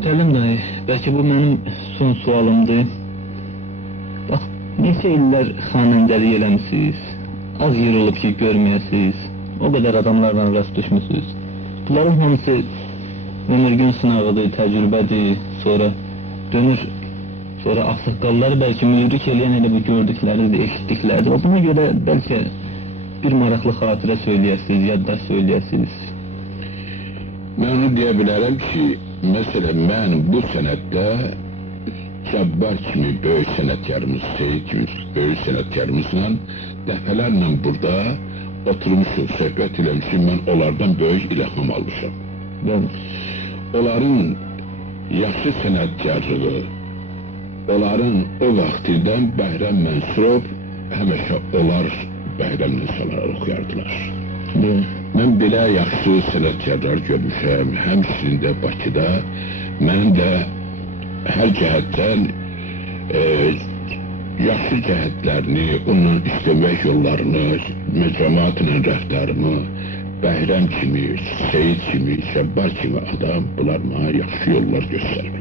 Mütəllim dayı, bəlkə bu mənim son sualımdır. Bax, neçə illər xanəndəlik eləmişsiniz, az yer olub ki, görməyəsiniz, o qədər adamlarla rast düşmüsünüz. Bunların hamısı ömürgün sınağıdır, təcrübədir, sonra dönür, sonra ağsaqqalları bəlkə müdrik eləyən elə bu gördükləridir, eşitdikləridir. Buna görə bəlkə bir maraqlı xatirə söyləyəsiniz, yaddaş söyləyəsiniz. Mən onu deyə bilərəm ki, məsələn, mən bu sənətdə Cabbar kimi böyük sənətkarımız, Seyid kimi böyük sənətkarımızla dəfələrlə burada oturmuşuq, söhbət eləmişim, mən onlardan böyük ilham almışam. Onların yaxşı sənətkarlığı, onların o vaxtidən Bəhrəm Mənsurov həmişə onlar Bəhrəmlə salar oxuyardılar. Mən belə yaxşı sənətkarlar görmüşəm, həmçinin Bakıda, mənim də hər cəhətdən yaxşı cəhətlərini, onunla işləmək yollarını, cəmaatla rəftarını, Bəhrəm kimi, Seyid kimi, Şəbbər kimi adam bunlar mənə yaxşı yollar göstərmək.